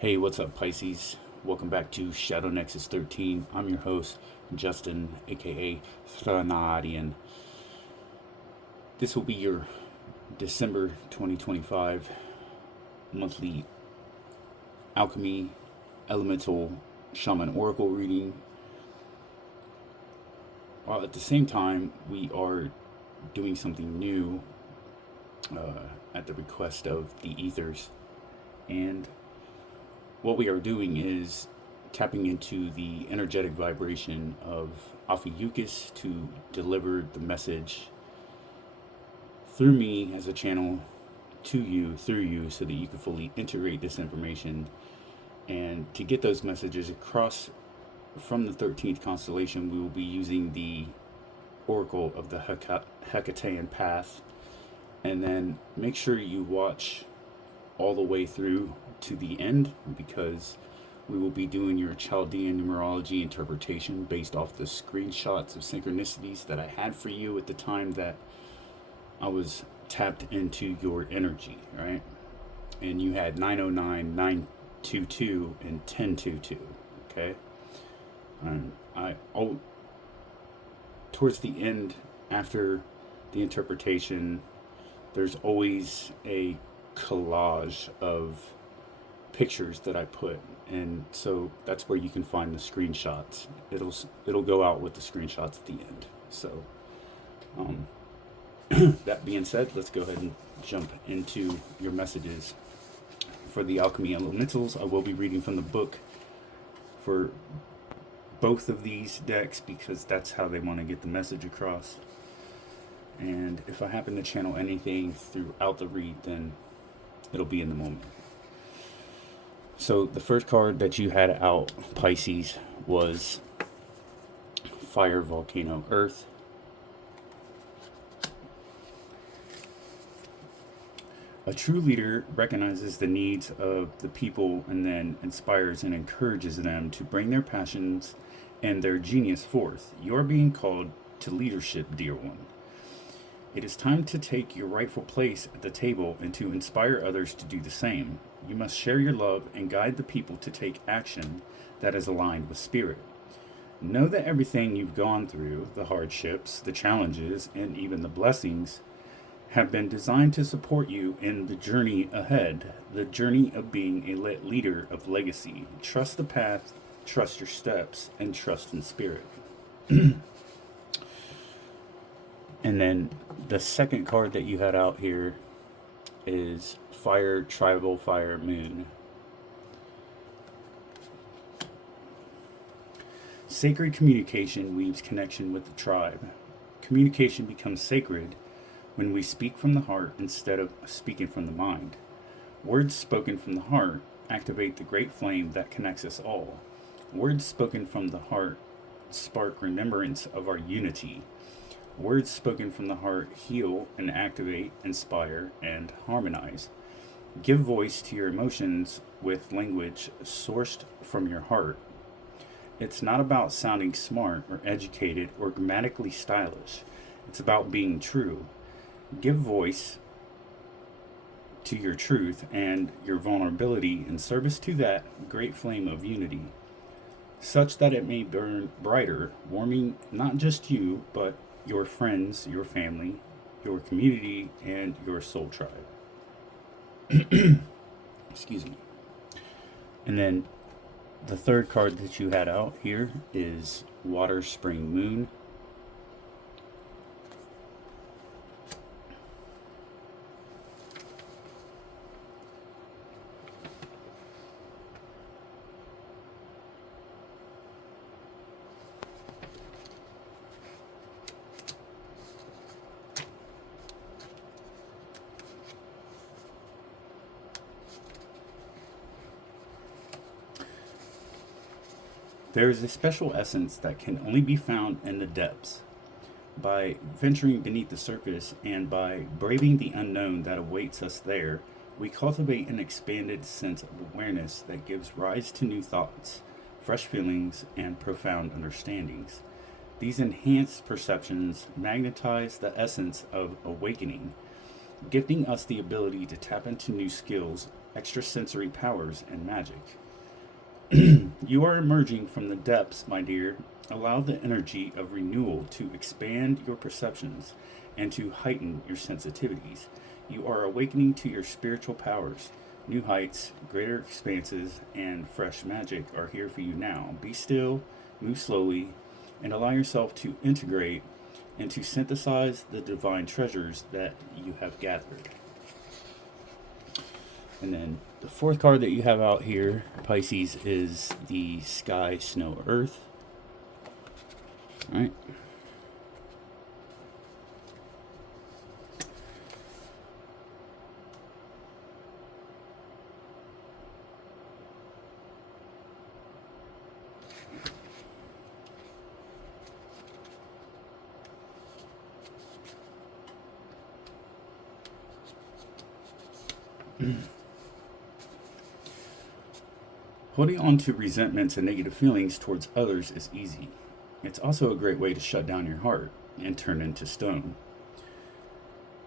Hey, what's up, Pisces? Welcome back to Shadow Nexus 13. I'm your host, Justin, aka Chaldean. This will be your December 2025 monthly Alchemy Elemental Shaman Oracle reading. While at the same time, we are doing something new at the request of the ethers. And what we are doing is tapping into the energetic vibration of Ophiuchus to deliver the message through me as a channel to you, through you, so that you can fully integrate this information. And to get those messages across from the 13th constellation, we will be using the Oracle of the Hekatean Path. And then make sure you watch all the way through to the end, because we will be doing your Chaldean numerology interpretation based off the screenshots of synchronicities that I had for you at the time that I was tapped into your energy, right? And you had 909, 922, and 1022, okay? And towards the end, after the interpretation, there's always a collage of pictures that I put, and so that's where you can find the screenshots. It'll go out with the screenshots at the end. So that being said, let's go ahead and jump into your messages for the Alchemy Elementals. I will be reading from the book for both of these decks because that's how they want to get the message across. And if I happen to channel anything throughout the read, then it'll be in the moment. So the first card that you had out, Pisces, was Fire, Volcano, Earth. A true leader recognizes the needs of the people and then inspires and encourages them to bring their passions and their genius forth. You're being called to leadership, dear one. It is time to take your rightful place at the table and to inspire others to do the same. You must share your love and guide the people to take action that is aligned with spirit. Know that everything you've gone through, the hardships, the challenges, and even the blessings, have been designed to support you in the journey ahead, the journey of being a leader of legacy. Trust the path, trust your steps, and trust in spirit. And then the second card that you had out here is Fire, Tribal Fire, Moon. Sacred communication weaves connection with the tribe. Communication becomes sacred when we speak from the heart instead of speaking from the mind. Words spoken from the heart activate the great flame that connects us all. Words spoken from the heart spark remembrance of our unity. Words spoken from the heart heal and activate, inspire, and harmonize. Give voice to your emotions with language sourced from your heart. It's not about sounding smart or educated or grammatically stylish. It's about being true. Give voice to your truth and your vulnerability in service to that great flame of unity, such that it may burn brighter, warming not just you, but your friends, your family, your community, and your soul tribe. Excuse me. And then the third card that you had out here is Water, Spring, Moon. There is a special essence that can only be found in the depths. By venturing beneath the surface and by braving the unknown that awaits us there, we cultivate an expanded sense of awareness that gives rise to new thoughts, fresh feelings, and profound understandings. These enhanced perceptions magnetize the essence of awakening, gifting us the ability to tap into new skills extrasensory powers, and magic. You are emerging from the depths, my dear. Allow the energy of renewal to expand your perceptions and to heighten your sensitivities. You are awakening to your spiritual powers. New heights, greater expanses, and fresh magic are here for you now. Be still, move slowly, and allow yourself to integrate and to synthesize the divine treasures that you have gathered. And then the fourth card that you have out here, Pisces, is the Sky, Snow, Earth. All right. Holding on to resentments and negative feelings towards others is easy. It's also a great way to shut down your heart and turn into stone.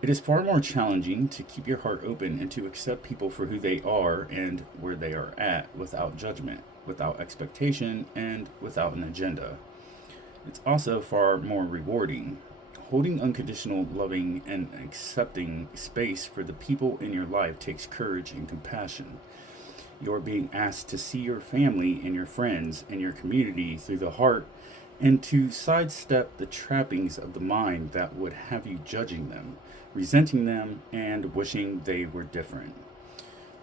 It is far more challenging to keep your heart open and to accept people for who they are and where they are at without judgment, without expectation, and without an agenda. It's also far more rewarding. Holding unconditional, loving, and accepting space for the people in your life takes courage and compassion. You're being asked to see your family and your friends and your community through the heart and to sidestep the trappings of the mind that would have you judging them, resenting them, and wishing they were different.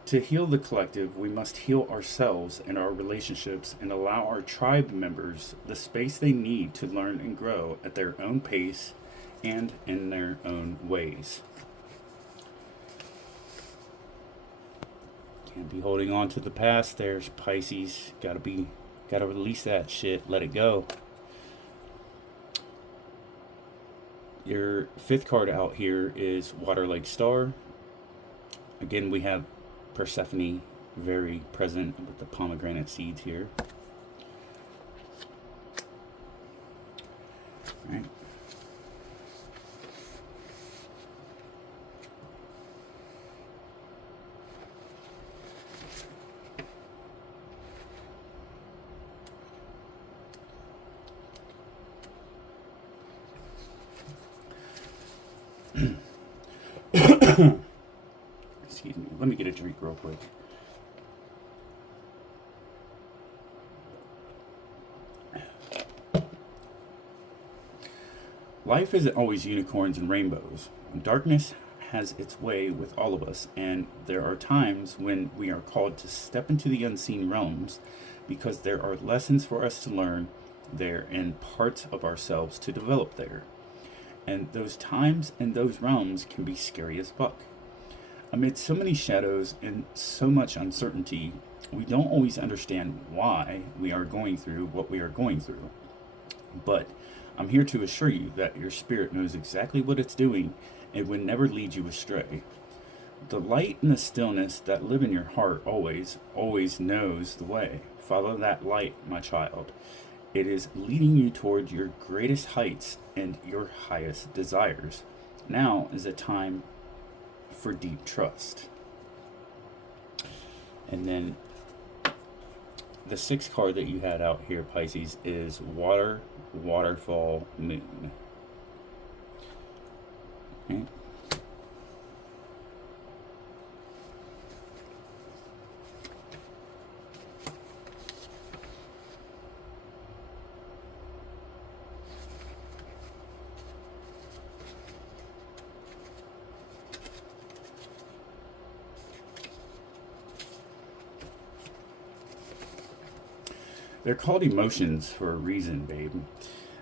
To heal the collective, we must heal ourselves and our relationships and allow our tribe members the space they need to learn and grow at their own pace and in their own ways. Can't be holding on to the past. There's Pisces. Gotta release that shit. Let it go. Your fifth card out here is Water Lake Star. Again, we have Persephone very present with the pomegranate seeds here. All right. Excuse me. Let me get a drink real quick. Life isn't always unicorns and rainbows. Darkness has its way with all of us, and there are times when we are called to step into the unseen realms because there are lessons for us to learn there and parts of ourselves to develop there. And those times and those realms can be scary as fuck. Amid so many shadows and so much uncertainty, we don't always understand why we are going through what we are going through. But I'm here to assure you that your spirit knows exactly what it's doing and would never lead you astray. The light and the stillness that live in your heart always knows the way. Follow that light, my child. It is leading you toward your greatest heights and your highest desires. Now is a time for deep trust. And then the sixth card that you had out here, Pisces, is Water, Waterfall, Moon. Okay. They're called emotions for a reason, babe.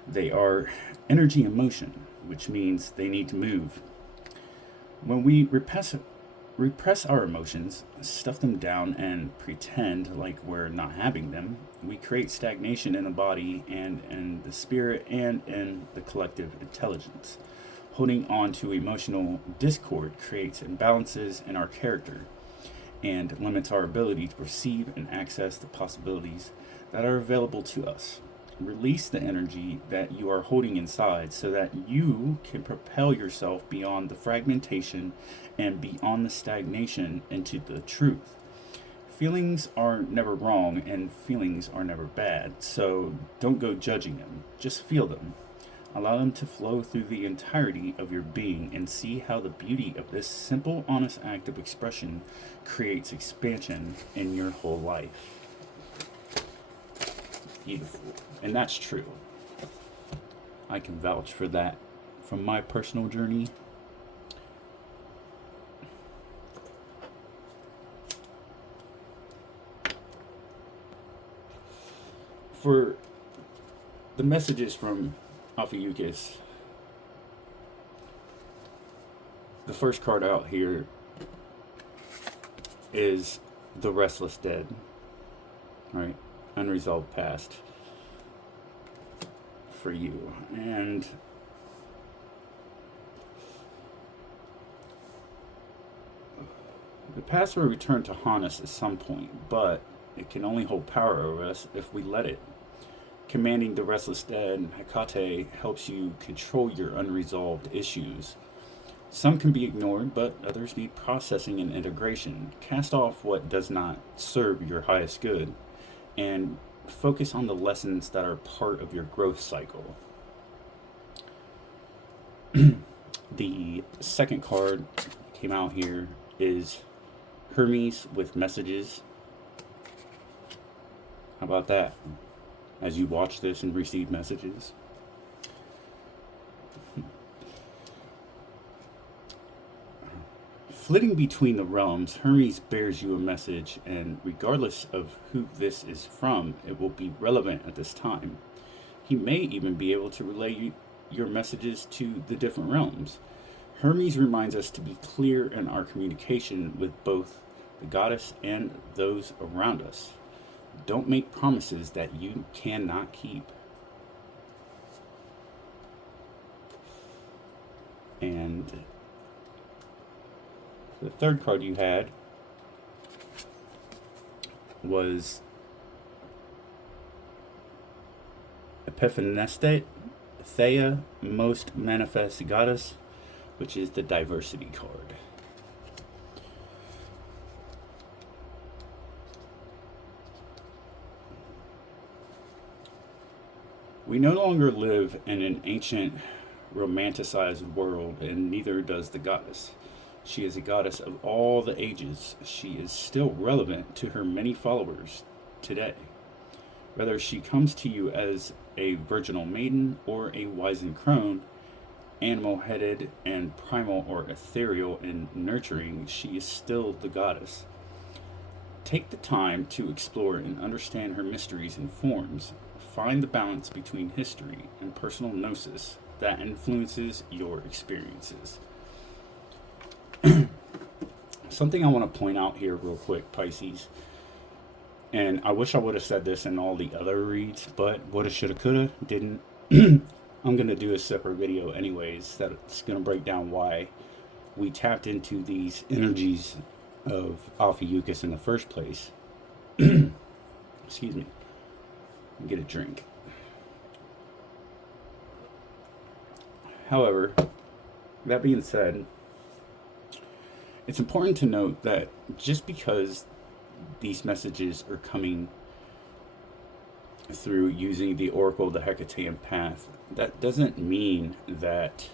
They are energy in motion, which means they need to move. When we repress our emotions, stuff them down, and pretend like we're not having them, we create stagnation in the body and in the spirit and in the collective intelligence. Holding on to emotional discord creates imbalances in our character and limits our ability to perceive and access the possibilities that are available to us. Release the energy that you are holding inside so that you can propel yourself beyond the fragmentation and beyond the stagnation into the truth. Feelings are never wrong and feelings are never bad, so don't go judging them. Just feel them. Allow them to flow through the entirety of your being and see how the beauty of this simple, honest act of expression creates expansion in your whole life. Beautiful. And that's true. I can vouch for that from my personal journey. For the messages from Ophiuchus, the first card out here is the Restless Dead, right? Unresolved past for you. And the past will return to haunt us at some point, but it can only hold power over us if we let it. Commanding the Restless Dead, Hecate helps you control your unresolved issues. Some can be ignored, but others need processing and integration. Cast off what does not serve your highest good, and focus on the lessons that are part of your growth cycle. The second card came out here is Hermes with messages. How about that? As you watch this and receive messages. Flitting between the realms, Hermes bears you a message, and regardless of who this is from, it will be relevant at this time. He may even be able to relay your messages to the different realms. Hermes reminds us to be clear in our communication with both the goddess and those around us. Don't make promises that you cannot keep. And the third card you had was Epiphanestate, Thea, Most Manifest Goddess, which is the diversity card. We no longer live in an ancient, romanticized world, and neither does the goddess. She is a goddess of all the ages. She is still relevant to her many followers today. Whether she comes to you as a virginal maiden or a wizened crone, animal-headed and primal or ethereal and nurturing, she is still the goddess. Take the time to explore and understand her mysteries and forms. Find the balance between history and personal gnosis that influences your experiences. Something I want to point out here real quick, Pisces, and I wish I would have said this in all the other reads, but woulda, shoulda, coulda, didn't. I'm going to do a separate video anyways that's going to break down why we tapped into these energies of Ophiuchus in the first place. Excuse me. Get a drink. However, that being said, it's important to note that just because these messages are coming through using the Oracle, the Hekatean Path, that doesn't mean that,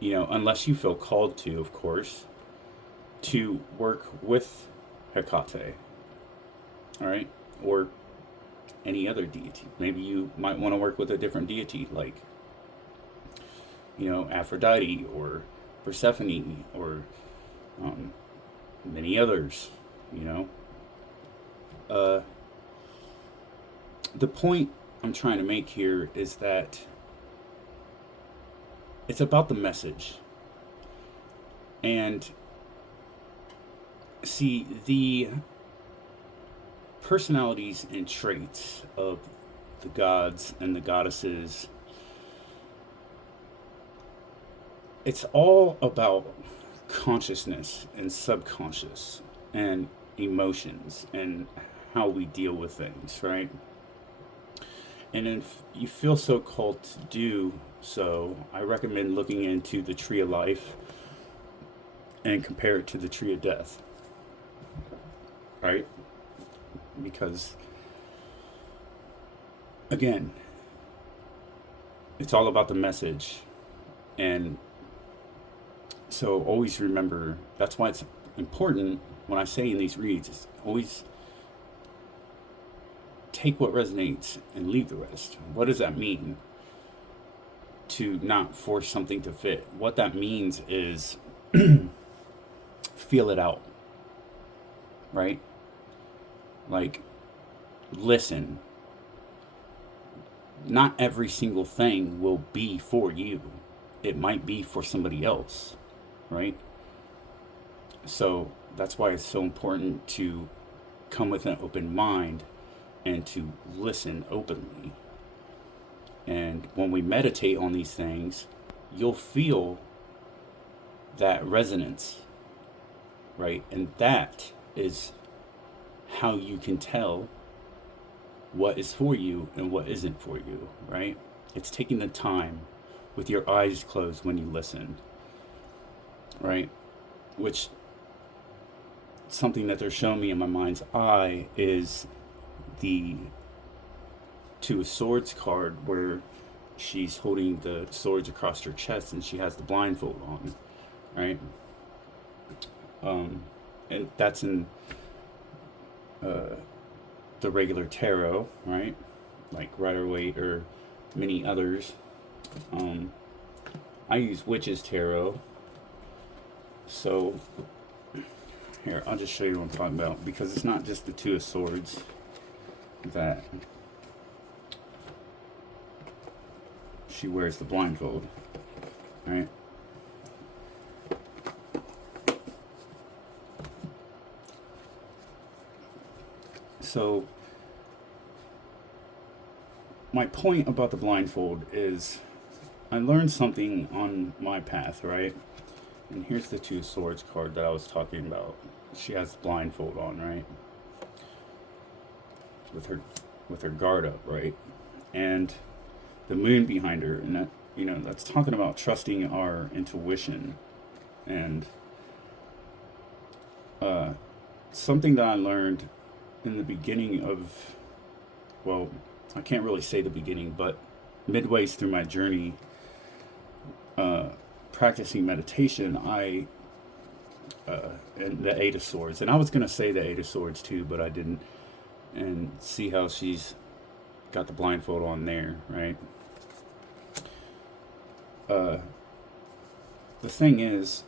unless you feel called to, of course, to work with Hecate, all right, or any other deity. Maybe you might want to work with a different deity, like, Aphrodite or Persephone or many others, The point I'm trying to make here is that it's about the message. And see, the personalities and traits of the gods and the goddesses, it's all about consciousness and subconscious and emotions and how we deal with things, right? And if you feel so called to do so, I recommend looking into the tree of life and compare it to the tree of death, right? Because, again, it's all about the message. And so always remember, that's why it's important when I say in these reads, is always take what resonates and leave the rest. What does that mean? To not force something to fit. What that means is feel it out, right? Like, listen. Not every single thing will be for you. It might be for somebody else, right? So that's why it's so important to come with an open mind and to listen openly. And when we meditate on these things, you'll feel that resonance, right? And that is how you can tell what is for you and what isn't for you, right? It's taking the time with your eyes closed when you listen, right? Which, something that they're showing me in my mind's eye is the Two of Swords card, where she's holding the swords across her chest and she has the blindfold on, right? And that's in the regular tarot, right? Like Rider-Waite or many others. I use Witch's Tarot. So here, I'll just show you what I'm talking about, because it's not just the Two of Swords that she wears the blindfold, right? So my point about the blindfold is I learned something on my path, right? And here's the Two of Swords card that I was talking about. She has the blindfold on, right? With her guard up, right? And the moon behind her, and that, you know, that's talking about trusting our intuition. And something that I learned in the beginning of, well, I can't really say the beginning, but midways through my journey practicing meditation, and the Eight of Swords, and I was gonna say the Eight of Swords too, but I didn't. And see how she's got the blindfold on there, right? The thing is,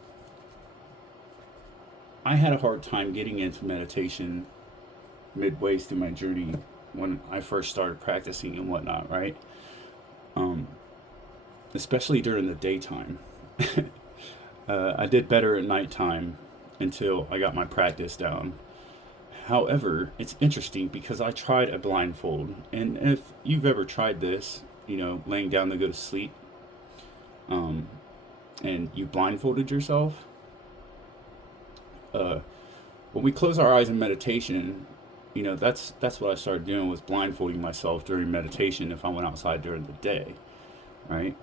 I had a hard time getting into meditation midways through my journey when I first started practicing and whatnot, right? Especially during the daytime. I did better at nighttime until I got my practice down. However, it's interesting because I tried a blindfold, and if you've ever tried this, you know, laying down to go to sleep, and you blindfolded yourself, when we close our eyes in meditation, you know, that's what I started doing, was blindfolding myself during meditation if I went outside during the day, right?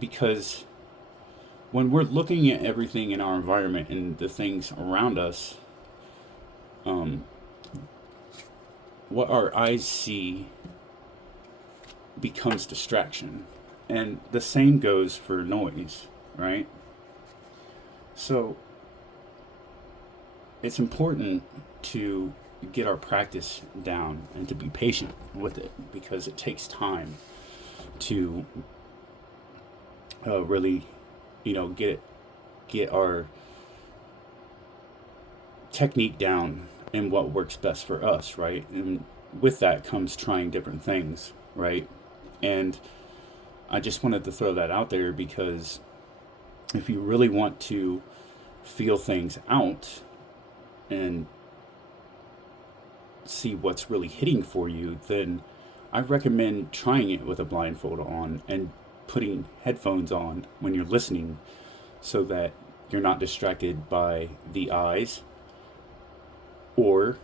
Because when we're looking at everything in our environment and the things around us, what our eyes see becomes distraction. And the same goes for noise, right? So it's important to get our practice down and to be patient with it, because it takes time to really, you know, get our technique down and what works best for us, right? And with that comes trying different things, right? And I just wanted to throw that out there, because if you really want to feel things out and see what's really hitting for you, then I recommend trying it with a blindfold on and putting headphones on when you're listening, so that you're not distracted by the eyes or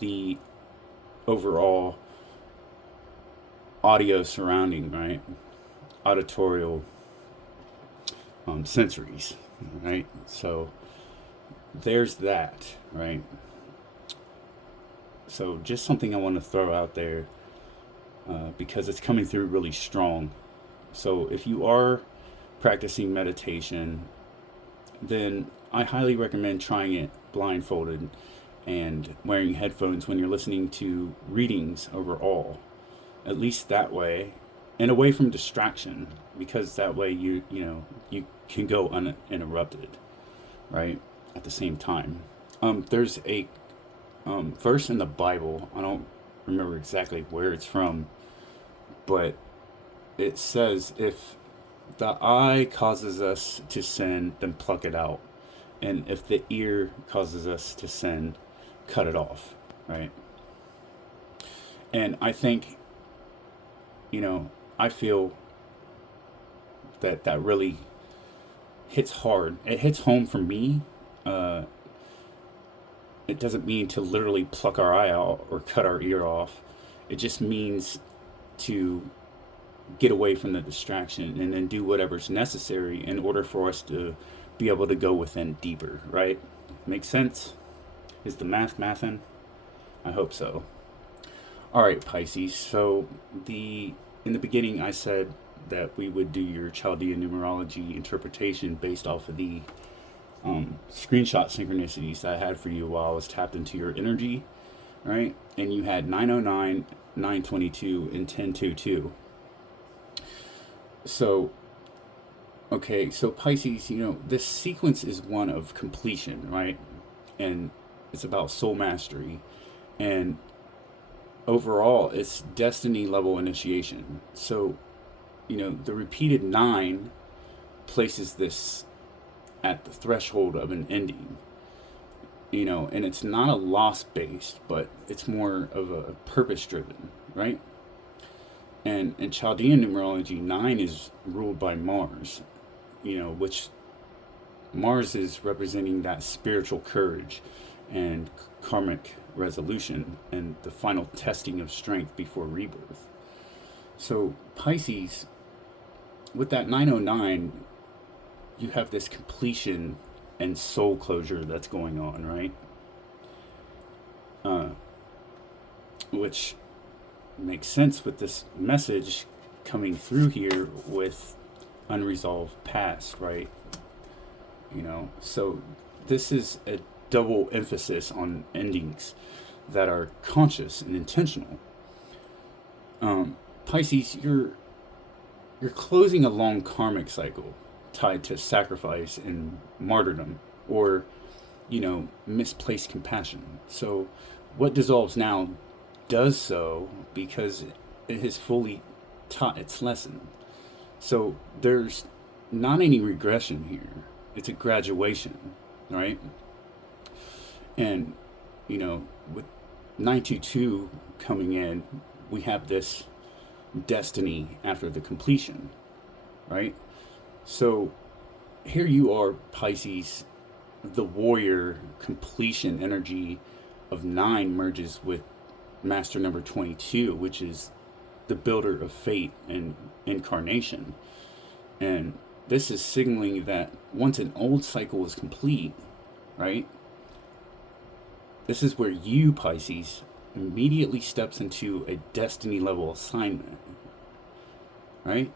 the overall audio surrounding, right? Auditorial sensories, right? So there's that, right? So just something I want to throw out there because it's coming through really strong. So if you are practicing meditation, then I highly recommend trying it blindfolded and wearing headphones when you're listening to readings overall. At least that way, and away from distraction, because that way you can go uninterrupted, right? At the same time, there's a verse in the Bible. I don't remember exactly where it's from, but it says, if the eye causes us to sin, then pluck it out. And if the ear causes us to sin, cut it off, right? And I think, I feel that really hits hard. It hits home for me. It doesn't mean to literally pluck our eye out or cut our ear off. It just means to get away from the distraction and then do whatever's necessary in order for us to be able to go within deeper, right? Make sense? Is the mathin'? I hope so. All right, Pisces. So in the beginning, I said that we would do your Chaldean numerology interpretation based off of the screenshot synchronicities that I had for you while I was tapped into your energy, right? And you had 909, 922, and 1022. So, okay, so Pisces, this sequence is one of completion, right? And it's about soul mastery. And overall, it's destiny level initiation. So, the repeated 9 places this at the threshold of an ending, and it's not a loss based, but it's more of a purpose driven, right? And in Chaldean numerology, 9 is ruled by Mars, which Mars is representing that spiritual courage and karmic resolution and the final testing of strength before rebirth. So Pisces, with that 909, you have this completion and soul closure that's going on, right? Which makes sense with this message coming through here with unresolved past, right? So this is a double emphasis on endings that are conscious and intentional. Pisces, you're closing a long karmic cycle tied to sacrifice and martyrdom, or misplaced compassion. So what dissolves now does so because it has fully taught its lesson. So there's not any regression here. It's a graduation, right? And with 922 coming in, we have this destiny after the completion, right? So here you are, Pisces, the warrior completion energy of 9 merges with master number 22, which is the builder of fate and incarnation. And this is signaling that once an old cycle is complete, right, this is where you, Pisces, immediately steps into a destiny level assignment, right?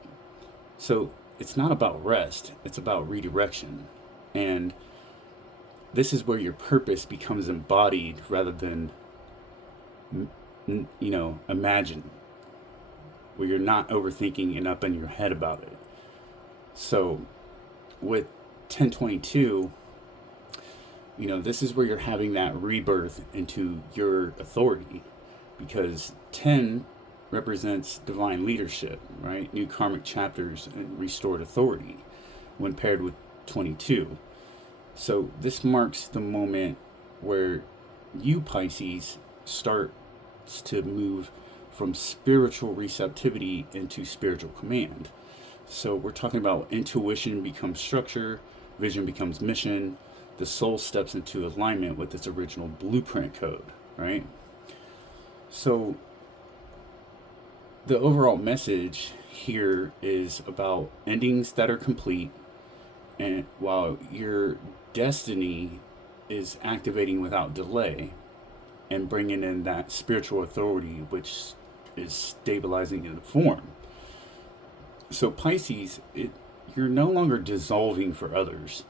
So it's not about rest, it's about redirection. And this is where your purpose becomes embodied rather than, imagined, where you're not overthinking and up in your head about it. So with 1022, this is where you're having that rebirth into your authority, because 10 represents divine leadership, right? New karmic chapters and restored authority when paired with 22. So this marks the moment where you, Pisces, starts to move from spiritual receptivity into spiritual command. So we're talking about intuition becomes structure, vision becomes mission, the soul steps into alignment with its original blueprint code, right? So the overall message here is about endings that are complete, and while your destiny is activating without delay and bringing in that spiritual authority which is stabilizing in the form. So Pisces, you're no longer dissolving for others,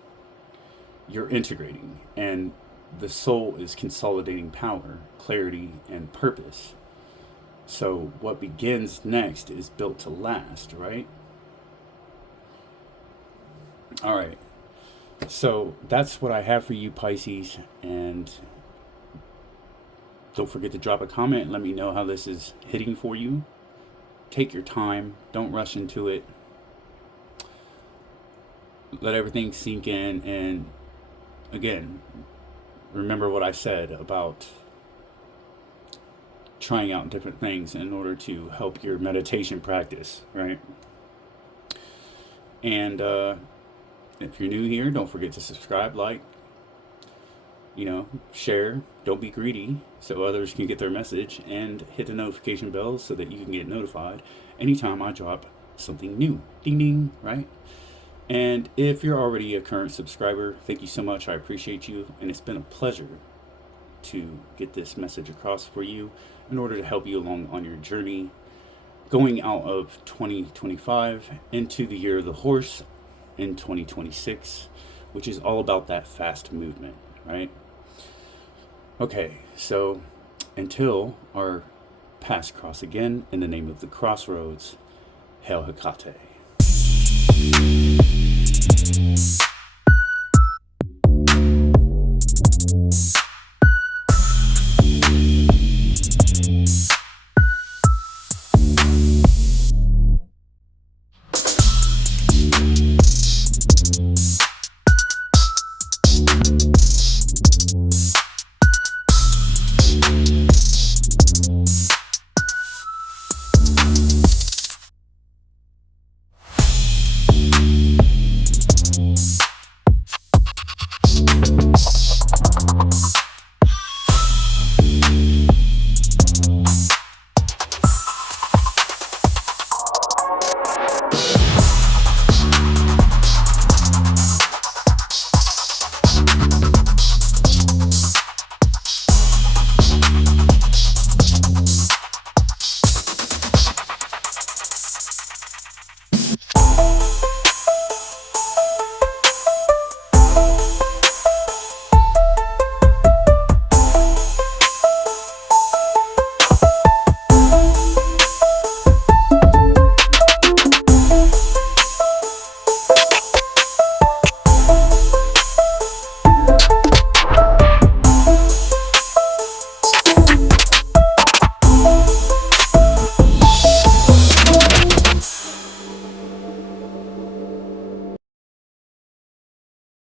you're integrating, and the soul is consolidating power, clarity, and purpose. So what begins next is built to last, right? All right. So that's what I have for you, Pisces. And don't forget to drop a comment and let me know how this is hitting for you. Take your time. Don't rush into it. Let everything sink in. And again, remember what I said about trying out different things in order to help your meditation practice, right? And if you're new here, don't forget to subscribe, like, share. Don't be greedy so others can get their message, and hit the notification bell so that you can get notified anytime I drop something new. Ding ding, right? And if you're already a current subscriber, thank you so much. I appreciate you, and it's been a pleasure to get this message across for you in order to help you along on your journey going out of 2025 into the year of the horse in 2026, which is all about that fast movement, right? Okay, so until our paths cross again, in the name of the crossroads, hail Hecate.